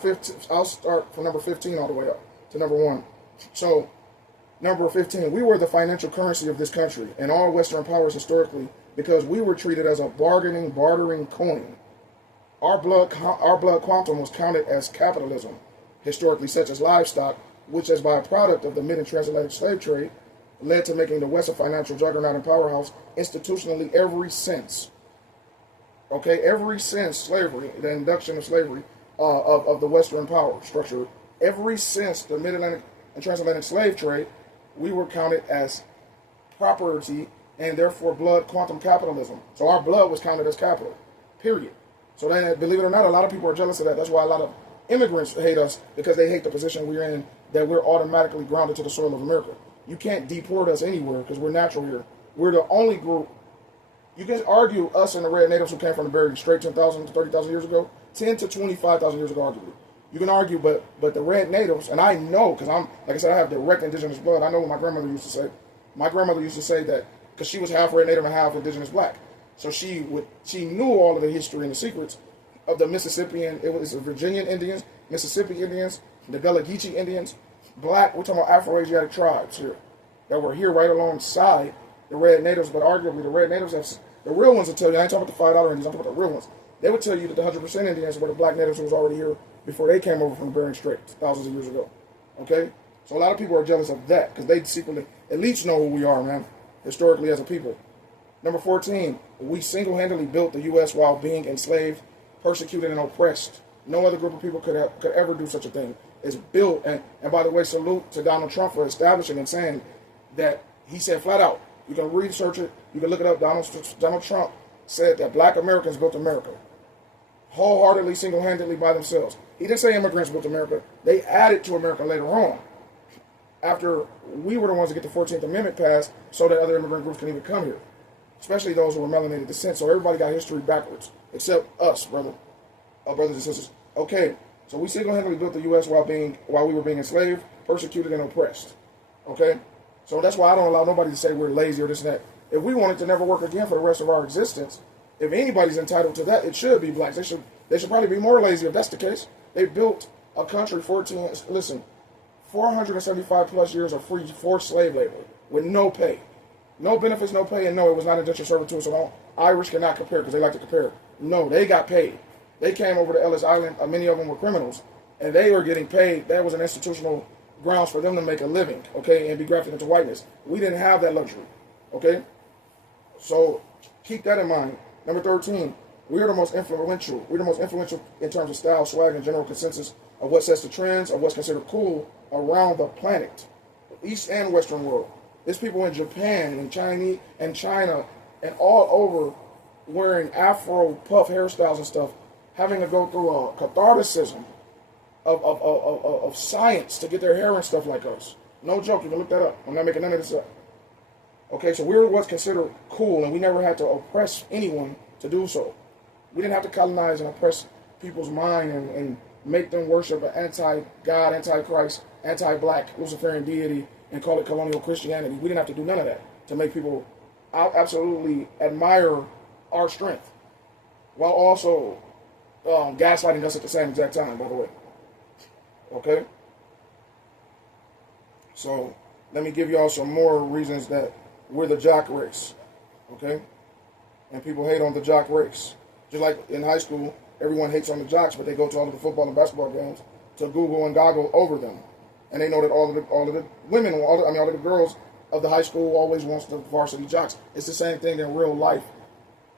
15, I'll start from number 15 all the way up to number 1. So, number 15, we were the financial currency of this country and all Western powers historically because we were treated as a bartering coin. Our blood quantum was counted as capitalism, historically, such as livestock, which, as byproduct of the mid and transatlantic slave trade, led to making the West a financial juggernaut and powerhouse institutionally ever since. Okay, ever since slavery, the induction of slavery of the Western power structure, ever since the mid-Atlantic and transatlantic slave trade, we were counted as property and therefore blood quantum capitalism. So our blood was counted as capital, period. So then, believe it or not, a lot of people are jealous of that. That's why a lot of immigrants hate us, because they hate the position we're in, that we're automatically grounded to the soil of America. You can't deport us anywhere because we're natural here. We're the only group. You can argue us and the red natives who came from the Bering Strait 10,000 to 30,000 years ago, 10 to 25,000 years ago, arguably. You can argue, but the red natives, and I know, because like I said, I have direct indigenous blood. I know what my grandmother used to say. My grandmother used to say that, because she was half red native and half indigenous black. So she knew all of the history and the secrets of the Mississippian, it was the Virginian Indians, Mississippi Indians, the Gullah Geechee Indians, black, we're talking about Afro-Asiatic tribes here, that were here right alongside the red natives, but arguably the red natives have, the real ones will tell you, I ain't talking about the $5 Indians, I'm talking about the real ones. They would tell you that the 100% Indians were the black natives who was already here before they came over from the Bering Strait thousands of years ago. Okay? So a lot of people are jealous of that because they secretly, at least know who we are, man, historically as a people. Number 14, we single-handedly built the U.S. while being enslaved, persecuted, and oppressed. No other group of people could ever do such a thing. It's built, and by the way, salute to Donald Trump for establishing and saying that he said flat out, you can research it, you can look it up, Donald Trump said that black Americans built America. Wholeheartedly, single-handedly by themselves. He didn't say immigrants built America. They added to America later on, after we were the ones to get the 14th Amendment passed so that other immigrant groups can even come here, especially those who were melanated descent. So everybody got history backwards, except us, brothers and sisters. Okay, so we single-handedly built the U.S. while we were being enslaved, persecuted, and oppressed. Okay, so that's why I don't allow nobody to say we're lazy or this and that. If we wanted to never work again for the rest of our existence, if anybody's entitled to that, it should be blacks. They should probably be more lazy if that's the case. They built a country 475 plus years of free forced slave labor with no pay. No benefits, no pay, and no, it was not indentured servitude, so Irish cannot compare because they like to compare. No, they got paid. They came over to Ellis Island, many of them were criminals, and they were getting paid. That was an institutional grounds for them to make a living, okay, and be grafted into whiteness. We didn't have that luxury, okay? So keep that in mind. Number 13, we are the most influential. We're the most influential in terms of style, swag, and general consensus of what sets the trends of what's considered cool around the planet, East and Western world. There's people in Japan and China and all over wearing Afro puff hairstyles and stuff, having to go through a catharticism of science to get their hair and stuff like us. No joke, you can look that up. I'm not making none of this up. Okay, so we're what's considered cool, and we never had to oppress anyone to do so. We didn't have to colonize and oppress people's mind and make them worship an anti-God, anti-Christ, anti-black Luciferian deity and call it colonial Christianity. We didn't have to do none of that to make people absolutely admire our strength, while also gaslighting us at the same exact time, by the way. Okay? So, let me give y'all some more reasons that we're the jock race. Okay? And people hate on the jock race. Just like in high school, everyone hates on the jocks, but they go to all of the football and basketball games to Google and goggle over them. And they know that all of the women, all of the girls of the high school always wants the varsity jocks. It's the same thing in real life.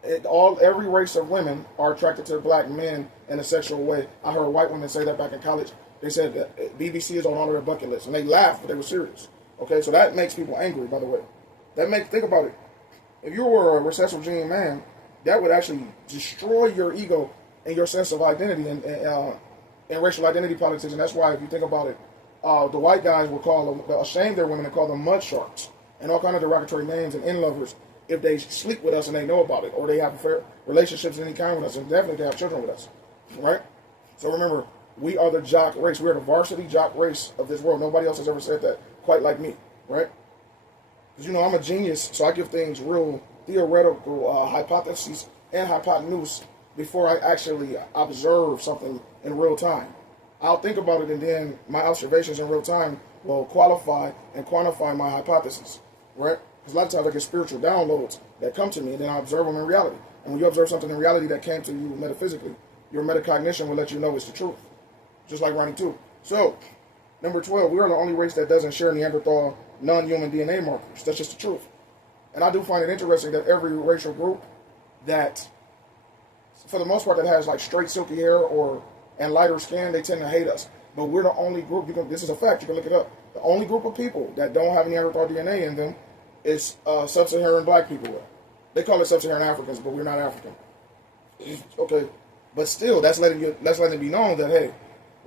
Every race of women are attracted to black men in a sexual way. I heard white women say that back in college. They said that BBC is on all of their bucket lists, and they laughed, but they were serious. Okay, so that makes people angry, by the way. Think about it. If you were a recessive gene man, that would actually destroy your ego and your sense of identity and racial identity politics. And that's why, if you think about it, the white guys will shame their women and call them mud sharks and all kind of derogatory names and in-lovers if they sleep with us and they know about it, or they have fair relationships of any kind with us, and definitely they have children with us, right? So remember, we are the jock race. We are the varsity jock race of this world. Nobody else has ever said that quite like me, right? Because, I'm a genius, so I give things real theoretical hypotheses and hypotenuse before I actually observe something in real time. I'll think about it, and then my observations in real time will qualify and quantify my hypothesis, right? Because a lot of times I get spiritual downloads that come to me, and then I observe them in reality. And when you observe something in reality that came to you metaphysically, your metacognition will let you know it's the truth. Just like Ronnie too. So, number 12, we are the only race that doesn't share Neanderthal non-human DNA markers. That's just the truth. And I do find it interesting that every racial group that, for the most part, that has like straight silky hair and lighter skin, they tend to hate us. But we're the only group, this is a fact, you can look it up. The only group of people that don't have Neanderthal DNA in them is sub-Saharan black people. They call it sub-Saharan Africans, but we're not African. Okay, but still, that's letting it be known that, hey,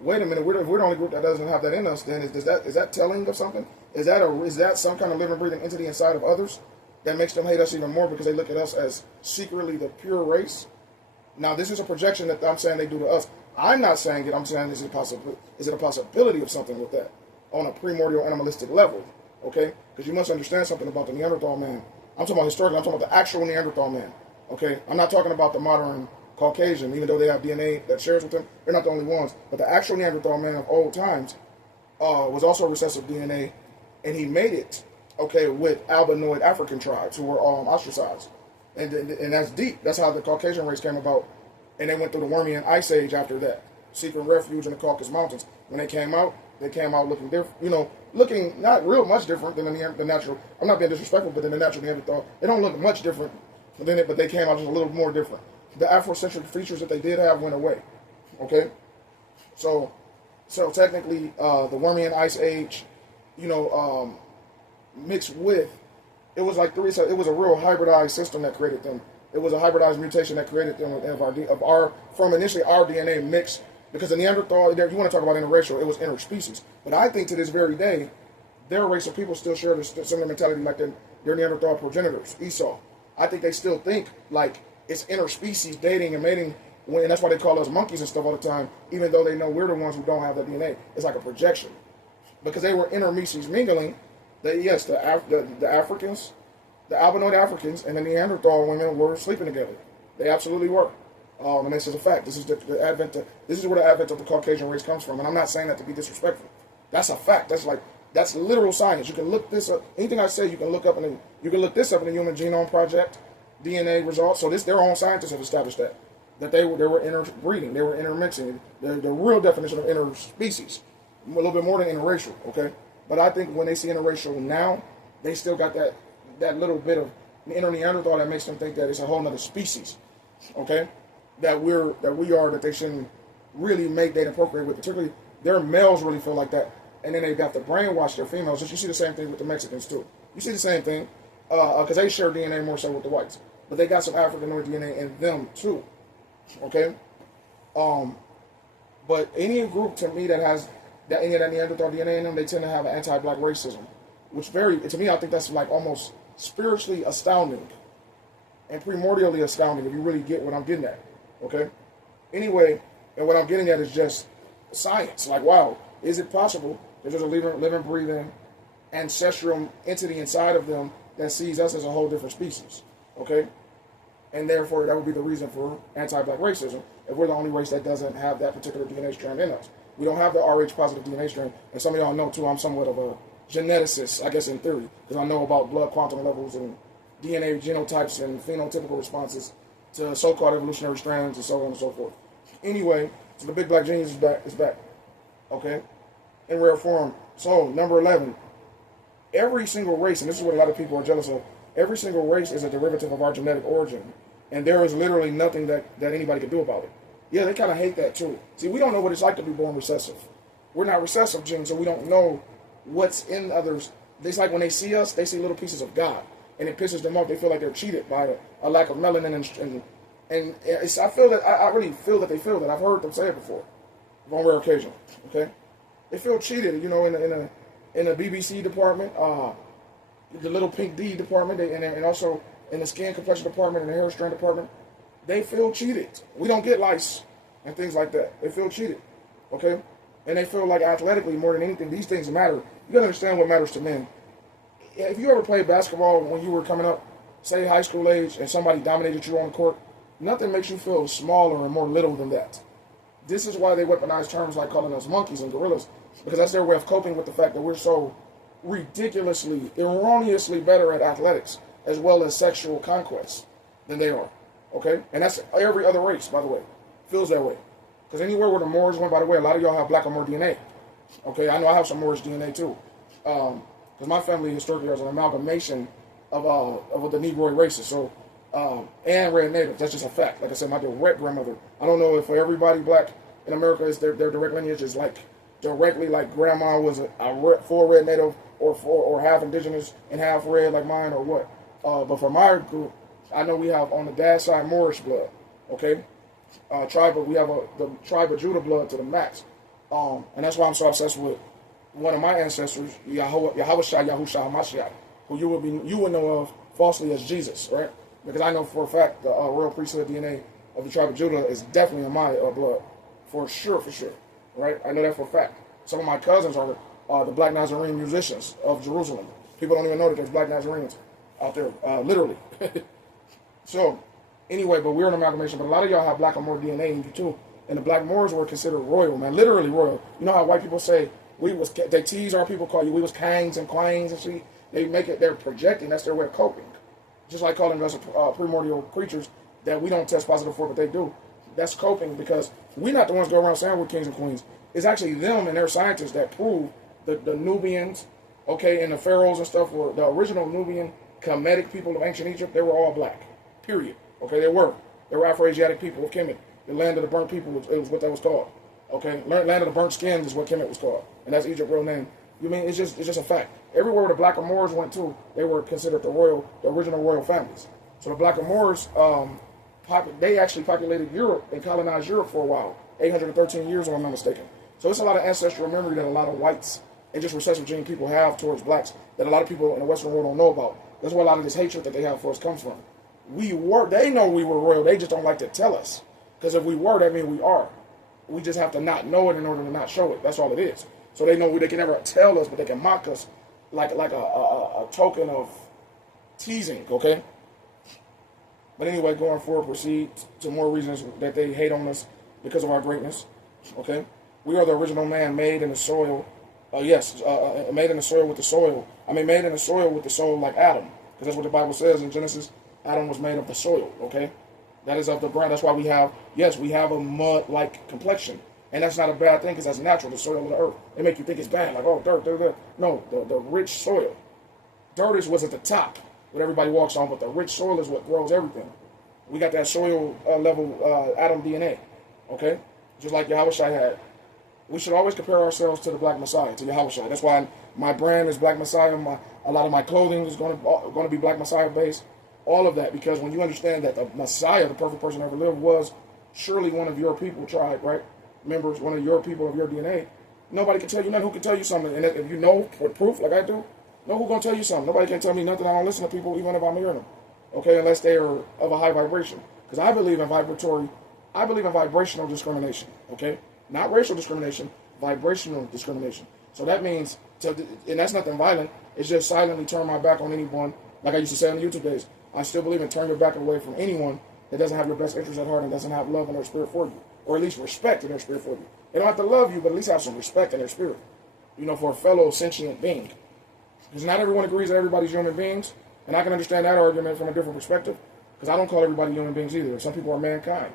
wait a minute, we're the only group that doesn't have that in us. Then is that telling of something? Is that some kind of living, breathing entity inside of others that makes them hate us even more because they look at us as secretly the pure race? Now, this is a projection that I'm saying they do to us. I'm not saying it. I'm saying is it a possibility of something with that on a primordial animalistic level? Okay, because you must understand something about the Neanderthal man. I'm talking about historically. I'm talking about the actual Neanderthal man. Okay, I'm not talking about the modern Caucasian, even though they have DNA that shares with them. They're not the only ones. But the actual Neanderthal man of old times was also recessive DNA, and he made it, okay, with albinoid African tribes who were ostracized. And that's deep. That's how the Caucasian race came about. And they went through the Wormian Ice Age after that, seeking refuge in the Caucasus Mountains. When they came out looking different, looking not real much different than the natural. I'm not being disrespectful, but than the natural Neanderthal. They don't look much different than it, but they came out just a little more different. The Afrocentric features that they did have went away. Okay, so technically, the Wormian Ice Age, mixed with, it was like it was a real hybridized system that created them. It was a hybridized mutation that created them from initially our DNA mixed, because the Neanderthal, you want to talk about interracial, it was interspecies. But I think to this very day, their race of people still share this similar mentality like their Neanderthal progenitors, Esau. I think they still think like it's interspecies dating and mating, and that's why they call us monkeys and stuff all the time, even though they know we're the ones who don't have the DNA. It's like a projection. Because they were interspecies mingling, the Africans, the albinoid Africans, and the Neanderthal women were sleeping together. They absolutely were. And this is a fact. This is this is where the advent of the Caucasian race comes from. And I'm not saying that to be disrespectful. That's a fact. That's literal science. You can look this up. Anything I say, you can look this up in the Human Genome Project, DNA results. So their own scientists have established that they were interbreeding, they were intermixing. The real definition of interspecies, a little bit more than interracial. Okay, but I think when they see interracial now, they still got that little bit of Neanderthal that makes them think that it's a whole other species. Okay, that they shouldn't really date and procreate with. Particularly, their males really feel like that, and then they got to brainwash their females. So you see the same thing with the Mexicans too. You see the same thing because they share DNA more so with the whites, but they got some Africanoid DNA in them too. Okay, but any group to me that has any of that Neanderthal DNA in them, they tend to have an anti-black racism, which to me, I think that's like almost spiritually astounding and primordially astounding if you really get what I'm getting at. Okay, anyway, and what I'm getting at is just science. Like, wow, is it possible that there's a living, breathing, ancestral entity inside of them that sees us as a whole different species? Okay. And therefore, that would be the reason for anti-black racism, if we're the only race that doesn't have that particular DNA strand in us. We don't have the Rh-positive DNA strand. And some of y'all know, too, I'm somewhat of a geneticist, I guess, in theory, because I know about blood quantum levels and DNA genotypes and phenotypical responses to so-called evolutionary strands and so on and so forth. Anyway, so the big black genius is back. Okay? In rare form. So, number 11. Every single race, and this is what a lot of people are jealous of, every single race is a derivative of our genetic origin. And there is literally nothing that anybody can do about it. Yeah, they kind of hate that too. See, we don't know what it's like to be born recessive. We're not recessive genes, so we don't know what's in others. It's like when they see us, they see little pieces of God. And it pisses them off. They feel like they're cheated by a lack of melanin. And I really feel that they feel that. I've heard them say it before, on rare occasion. Okay? They feel cheated, in a BBC department, the little pink D department, and also in the skin complexion department and the hair strand department, they feel cheated. We don't get lice and things like that. They feel cheated, okay? And they feel like athletically more than anything, these things matter. You gotta understand what matters to men. If you ever played basketball when you were coming up, say high school age, and somebody dominated you on the court, nothing makes you feel smaller and more little than that. This is why they weaponize terms like calling us monkeys and gorillas, because that's their way of coping with the fact that we're so ridiculously, erroneously better at athletics as well as sexual conquest than they are. Okay? And that's every other race, by the way, feels that way. Because anywhere where the Moors went, by the way, a lot of y'all have black or more DNA. Okay? I know I have some Moorish DNA too. Because my family historically is an amalgamation of the Negroid races. So, and red natives. That's just a fact. Like I said, my direct grandmother. I don't know if for everybody black in America is their direct lineage is like directly like grandma was a full red native or half indigenous and half red like mine or what. But for my group, I know we have on the dad's side Moorish blood. Okay, we have the tribe of Judah blood to the max. And that's why I'm so obsessed with one of my ancestors, Yahweh Shai Yahusha HaMashiach, who you would know of falsely as Jesus, right? Because I know for a fact the royal priesthood DNA of the tribe of Judah is definitely in my blood, for sure, right? I know that for a fact. Some of my cousins are the Black Nazarene musicians of Jerusalem. People don't even know that there's Black Nazarenes out there, literally. So, anyway, but we're an amalgamation. But a lot of y'all have black or more DNA in you too. And the black Moors were considered royal, man, literally royal. You know how white people say they tease our people, call you we was kangs and queens and shit. They make it, they're projecting. That's their way of coping. Just like calling us primordial creatures that we don't test positive for, but they do. That's coping because we're not the ones go around saying we're kings and queens. It's actually them and their scientists that prove the Nubians, okay, and the pharaohs and stuff were the original Nubian Kemetic people of ancient Egypt. They were all black. Period. Okay, they were. They were Afro-Asiatic people of Kemet. The land of the burnt people was what that was called. Okay, land of the burnt skins is what Kemet was called, and that's Egypt's real name. You mean it's just a fact. Everywhere where the black or Moors went to, they were considered the original royal families. So the black or Moors, they actually populated Europe and colonized Europe for a while, 813 years, if I'm not mistaken. So it's a lot of ancestral memory that a lot of whites and just recessive gene people have towards blacks that a lot of people in the Western world don't know about. That's where a lot of this hatred that they have for us comes from. They know we were royal. They just don't like to tell us. Because if we were, that means we are. We just have to not know it in order to not show it. That's all it is. So they know they can never tell us, but they can mock us like a token of teasing, okay? But anyway, going forward, proceed to more reasons that they hate on us because of our greatness, okay? We are the original man made in the soil. Made in the soil with the soil. Made in the soil with the soul like Adam. Because that's what the Bible says in Genesis. Adam was made of the soil, okay? That is of the ground. That's why we have a mud-like complexion. And that's not a bad thing because that's natural, the soil of the earth. They make you think it's bad, like, oh, dirt. No, the rich soil. Dirt is what's at the top, what everybody walks on, but the rich soil is what grows everything. We got that soil level Adam DNA, okay? Just like Yahweh Shai had. We should always compare ourselves to the Black Messiah, to Yahweh Shai. That's why my brand is Black Messiah. A lot of my clothing is going to be Black Messiah based. All of that, because when you understand that the Messiah, the perfect person ever lived, was surely one of your people tribe, right? Members, one of your people of your DNA. Nobody can tell you nothing. Who can tell you something? And if you know with proof, like I do, know who's going to tell you something. Nobody can tell me nothing. I don't listen to people, even if I'm hearing them. Okay, unless they are of a high vibration. Because I believe in vibrational discrimination. Okay, not racial discrimination, vibrational discrimination. So that means, and that's nothing violent. It's just silently turn my back on anyone, like I used to say on the YouTube days. I still believe in turn your back away from anyone that doesn't have your best interest at heart and doesn't have love in their spirit for you, or at least respect in their spirit for you. They don't have to love you, but at least have some respect in their spirit, for a fellow sentient being. Because not everyone agrees that everybody's human beings, and I can understand that argument from a different perspective, because I don't call everybody human beings either. Some people are mankind.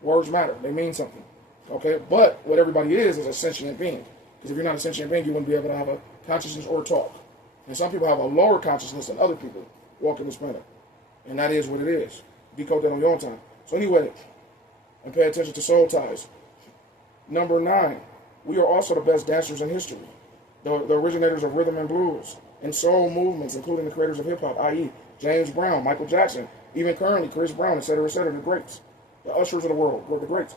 Words matter. They mean something. Okay? But what everybody is a sentient being. Because if you're not a sentient being, you wouldn't be able to have a consciousness or talk. And some people have a lower consciousness than other people walking this planet. And that is what it is. Decode that on your own time. So anyway, and pay attention to soul ties. Number 9, we are also the best dancers in history. The originators of rhythm and blues and soul movements, including the creators of hip-hop, i.e. James Brown, Michael Jackson, even currently Chris Brown, etc., the greats. The ushers of the world were the greats.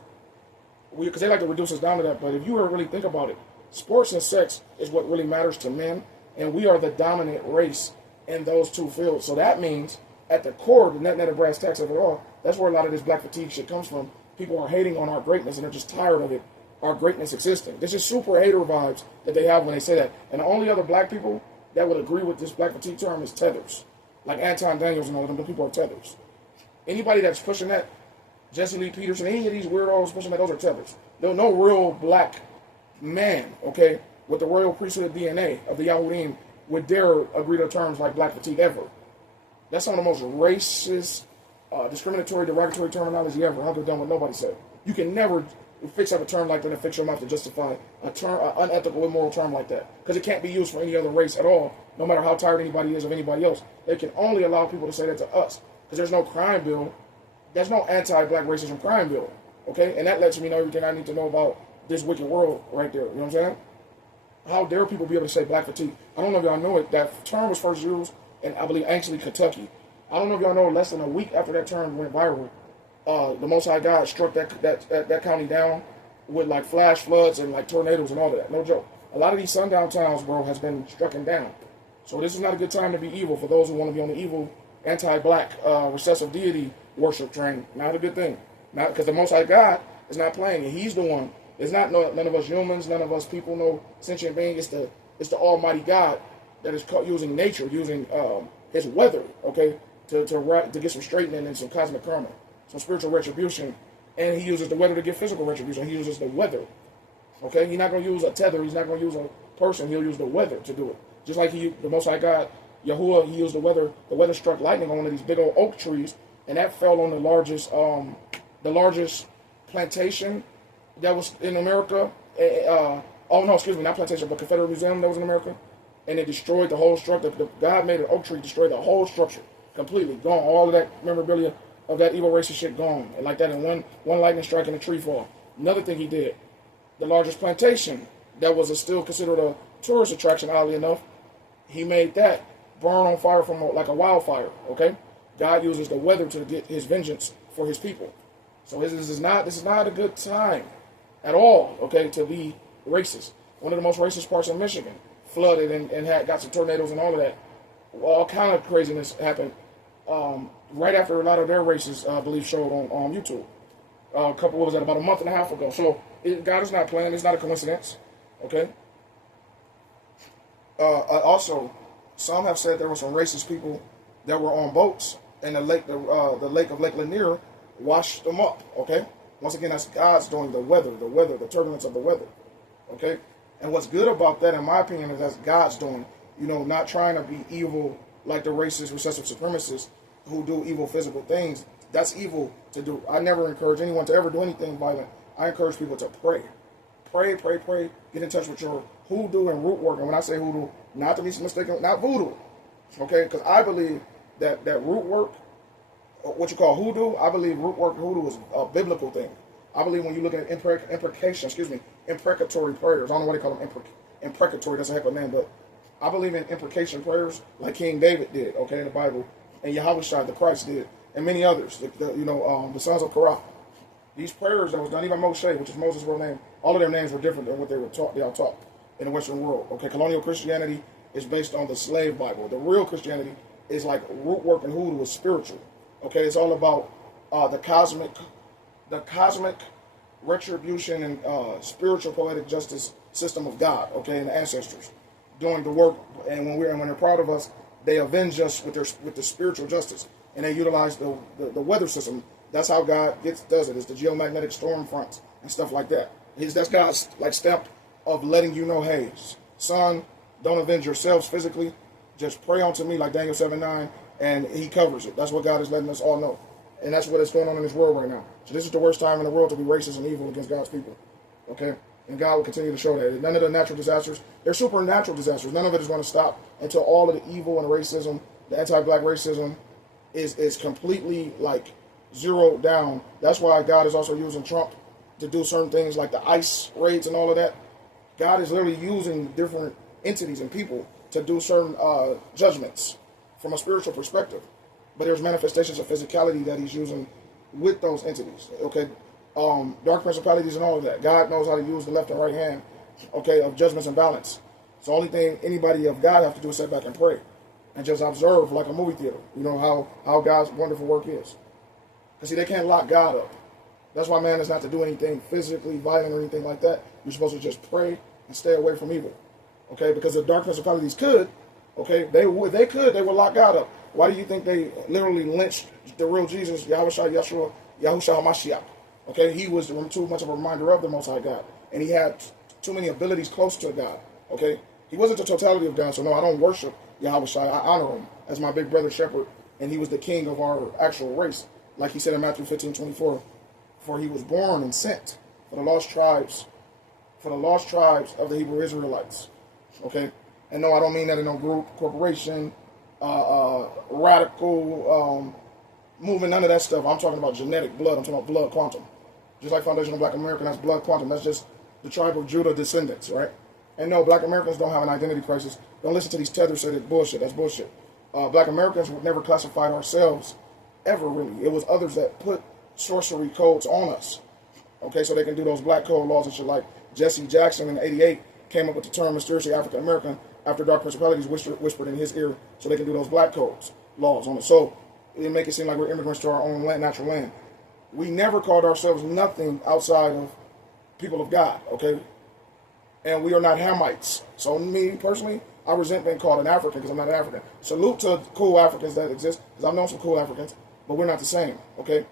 Because they like to reduce us down to that, but if you really think about it, sports and sex is what really matters to men, and we are the dominant race in those two fields. So that means, at the core, the net and brass tacks of it all, that's where a lot of this black fatigue shit comes from. People are hating on our greatness, and they're just tired of it, our greatness existing. This is super hater vibes that they have when they say that. And the only other black people that would agree with this black fatigue term is tethers. Like Anton Daniels and all of them, the people are tethers. Anybody that's pushing that, Jesse Lee Peterson, any of these weirdos, especially like those are tethers. There's no real black man, okay, with the royal priesthood DNA of the Yahudim would dare agree to terms like black fatigue ever. That's some of the most racist, discriminatory, derogatory terminology ever. I haven't done what nobody said. You can never fix up a term like that and fix your mouth to justify a term, an unethical, immoral term like that. Because it can't be used for any other race at all, no matter how tired anybody is of anybody else. They can only allow people to say that to us. Because there's no crime bill. There's no anti-black racism crime bill. Okay? And that lets me know everything I need to know about this wicked world right there. You know what I'm saying? How dare people be able to say black fatigue? I don't know if y'all know it. That term was first used in, I believe, actually Kentucky. I don't know if y'all know, less than a week after that term went viral, the Most High God struck that county down with like flash floods and like tornadoes and all of that. No joke. A lot of these sundown towns, bro, has been struck down. So this is not a good time to be evil for those who want to be on the evil, anti-black, recessive deity worship train. Not a good thing. Not because the Most High God is not playing, and He's the one. It's not none of us humans, none of us people, no sentient being. It's the Almighty God that is using nature, using His weather, okay, to get some straightening and some cosmic karma, some spiritual retribution, and He uses the weather to get physical retribution. He uses the weather, okay. He's not going to use a tether. He's not going to use a person. He'll use the weather to do it. Just like the Most High God, Yahuwah, He used the weather. The weather struck lightning on one of these big old oak trees, and that fell on the largest plantation that was in America. Not plantation, but Confederate Museum that was in America, and it destroyed the whole structure. God made an oak tree destroy the whole structure completely, gone. All of that memorabilia of that evil racist shit gone, and like that in one lightning strike and a tree fall. Another thing He did, the largest plantation that was still considered a tourist attraction, oddly enough, He made that burn on fire from like a wildfire. Okay, God uses the weather to get His vengeance for His people. So this is not a good time at all, okay, to be racist. One of the most racist parts of Michigan flooded and got some tornadoes and all of that. All kind of craziness happened right after a lot of their races, I believe, showed on YouTube. About a month and a half ago. So God is not playing. It's not a coincidence, okay? Also, some have said there were some racist people that were on boats, and the lake of Lake Lanier washed them up, okay? Once again, that's God's doing the weather, the turbulence of the weather, okay? And what's good about that, in my opinion, is that's God's doing, not trying to be evil like the racist, recessive supremacists who do evil physical things. That's evil to do. I never encourage anyone to ever do anything violent. I encourage people to pray. Pray. Get in touch with your hoodoo and root work. And when I say hoodoo, not to be mistaken, not voodoo, okay? Because I believe that root work, what you call hoodoo, I believe root work hoodoo is a biblical thing. I believe when you look at imprecatory prayers, I don't know why they call them imprecatory, that's a heck of a name, but I believe in imprecation prayers like King David did, okay, in the Bible, and Yahushua the Christ did, and many others, the sons of Korah. These prayers that was done, even Moshe, which is Moses' real name, all of their names were different than what they all taught in the Western world. Okay, colonial Christianity is based on the slave Bible. The real Christianity is like root work and hoodoo is spiritual. Okay, it's all about the cosmic retribution and spiritual poetic justice system of God. Okay, and the ancestors doing the work, and when they're proud of us, they avenge us with the spiritual justice, and they utilize the weather system. That's how God does it. It's the geomagnetic storm fronts and stuff like that. That's God's like stamp of letting you know, hey, son, don't avenge yourselves physically. Just pray unto me like Daniel 7:9, and He covers it. That's what God is letting us all know. And that's what is going on in this world right now. So this is the worst time in the world to be racist and evil against God's people. Okay? And God will continue to show that. None of the natural disasters, they're supernatural disasters. None of it is going to stop until all of the evil and racism, the anti-black racism, is completely like zeroed down. That's why God is also using Trump to do certain things like the ICE raids and all of that. God is literally using different entities and people to do certain judgments from a spiritual perspective. But there's manifestations of physicality that He's using with those entities. Okay, dark principalities and all of that. God knows how to use the left and right hand, okay, of judgments and balance. So the only thing anybody of God have to do is sit back and pray and just observe like a movie theater. You know how God's wonderful work is. Because see, they can't lock God up. That's why man is not to do anything physically violent or anything like that. You're supposed to just pray and stay away from evil. Okay, because the dark principalities could, okay, they would lock God up. Why do you think they literally lynched the real Jesus, Yahweh Yeshua, Yahushua HaMashiach. Okay, he was too much of a reminder of the Most High God, and he had too many abilities close to God. Okay, he wasn't the totality of God, so no, I don't worship Yahushua. I honor him as my big brother shepherd, and he was the king of our actual race, like he said in Matthew 15:24. For he was born and sent for the lost tribes, of the Hebrew Israelites. Okay, and no, I don't mean that in no group, corporation, radical movement, none of that stuff. I'm talking about genetic blood. I'm talking about blood quantum. Just like Foundation of Black America, that's blood quantum. That's just the tribe of Judah descendants, right? And no, Black Americans don't have an identity crisis. Don't listen to these tethers say that bullshit. That's bullshit. Black Americans would never classify ourselves, ever really. It was others that put sorcery codes on us. Okay, so they can do those black code laws and shit. Like Jesse Jackson in '88 came up with the term mysteriously African American after dark principalities whispered in his ear, so they can do those black codes laws on it. So it make it seem like we're immigrants to our own land, natural land. We never called ourselves nothing outside of people of God. Okay, and we are not Hamites. So me personally, I resent being called an African because I'm not an African. Salute to cool Africans that exist, because I've known some cool Africans, but we're not the same. Okay,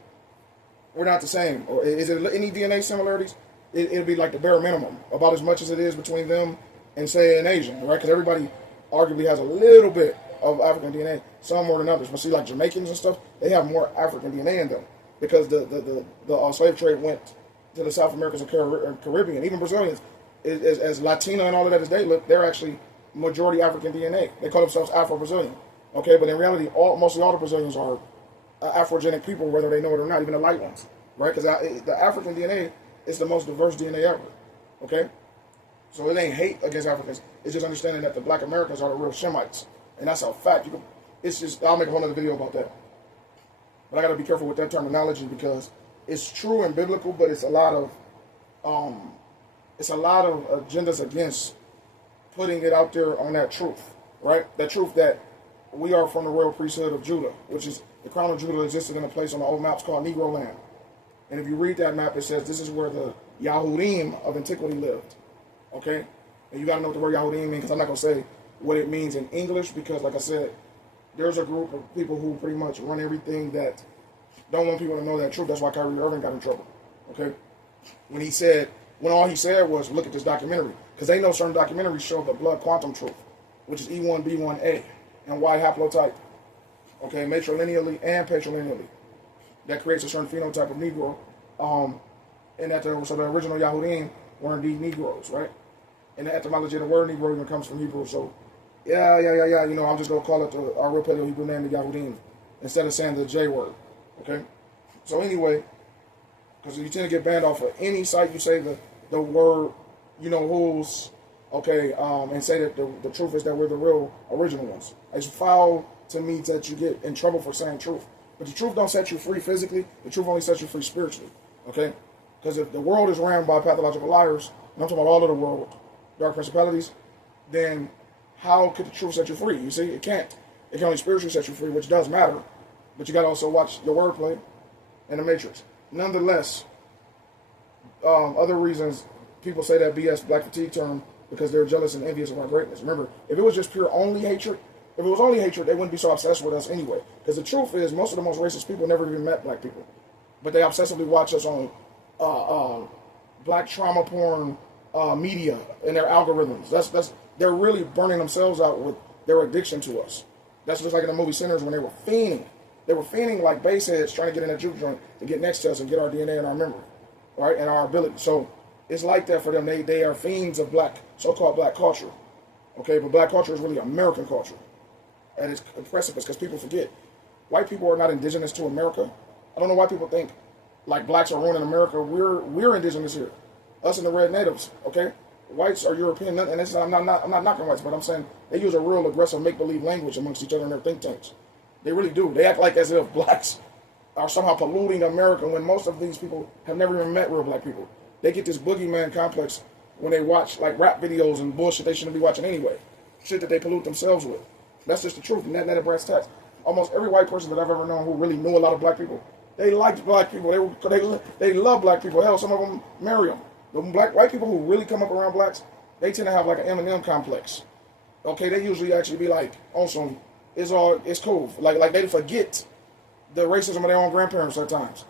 we're not the same. Or is it any DNA similarities? It'd be like the bare minimum, about as much as it is between them and, say, an Asian, right? Because everybody arguably has a little bit of African DNA, some more than others. But see, like Jamaicans and stuff, they have more African DNA in them because the slave trade went to the South Americans and Caribbean. Even Brazilians, as Latino and all of that as they look, they're actually majority African DNA. They call themselves Afro-Brazilian, okay? But in reality, mostly all the Brazilians are Afrogenic people, whether they know it or not, even the light ones, right? Because the African DNA is the most diverse DNA ever, okay? So it ain't hate against Africans. It's just understanding that the Black Americans are the real Shemites. And that's a fact. It's just, I'll make a whole other video about that. But I got to be careful with that terminology because it's true and biblical, but it's a lot of agendas against putting it out there on that truth, right? That truth that we are from the royal priesthood of Judah, which is the crown of Judah existed in a place on the old maps called Negro land. And if you read that map, it says this is where the Yahudim of antiquity lived. Okay? And you got to know what the word Yahudim means, because I'm not going to say what it means in English, because like I said, there's a group of people who pretty much run everything that don't want people to know that truth. That's why Kyrie Irving got in trouble. Okay? When all he said was, look at this documentary. Because they know certain documentaries show the blood quantum truth, which is E1B1A and Y haplotype. Okay? Matrilineally and patrilineally. That creates a certain phenotype of Negro. And so the original Yahudim were indeed Negroes, right? And the etymology of the word Negro even comes from Hebrew. So, yeah. You know, I'm just going to call it our real Paleo-Hebrew name, the Yahudim, instead of saying the J word, okay? So anyway, because you tend to get banned off of any site you say the word, you know, who's, okay, and say that the truth is that we're the real original ones. It's foul to me that you get in trouble for saying truth. But the truth don't set you free physically. The truth only sets you free spiritually. Okay? Because if the world is ran by pathological liars, and I'm talking about all of the world, dark principalities, then how could the truth set you free? You see, it can't. It can only spiritually set you free, which does matter. But you got to also watch your wordplay and the Matrix. Nonetheless, other reasons people say that BS black fatigue term because they're jealous and envious of our greatness. Remember, if it was just pure only hatred, if it was only hatred, they wouldn't be so obsessed with us anyway. Because the truth is, most of the most racist people never even met black people. But they obsessively watch us on black trauma porn media and their algorithms. They're really burning themselves out with their addiction to us. That's just like in the movie Sinners when they were fiending. They were fiending like baseheads trying to get in a juke joint to get next to us and get our DNA and our memory, right, and our ability. So it's like that for them. They are fiends of so-called black culture. Okay, but black culture is really American culture. And it's precipice because people forget. White people are not indigenous to America. I don't know why people think like blacks are ruining America. We're indigenous here. Us and the red natives, okay? Whites are European, and I'm not knocking whites, but I'm saying they use a real aggressive make-believe language amongst each other in their think tanks. They really do. They act like as if blacks are somehow polluting America when most of these people have never even met real black people. They get this boogeyman complex when they watch like rap videos and bullshit they shouldn't be watching anyway. Shit that they pollute themselves with. That's just the truth, and that brass tacks. Almost every white person that I've ever known who really knew a lot of black people, they liked black people. They love black people. Hell, some of them marry them. The white people who really come up around blacks, they tend to have like an Eminem complex. Okay, they usually actually be like, on some, it's cool. Like they forget the racism of their own grandparents at times.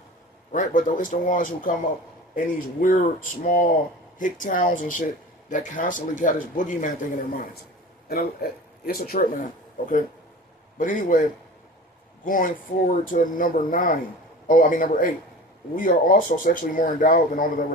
right? But it's the ones who come up in these weird, small hick towns and shit that constantly got this boogeyman thing in their minds. And it's a trip, man, okay? But anyway, going forward to number 8. We are also sexually more endowed than all of the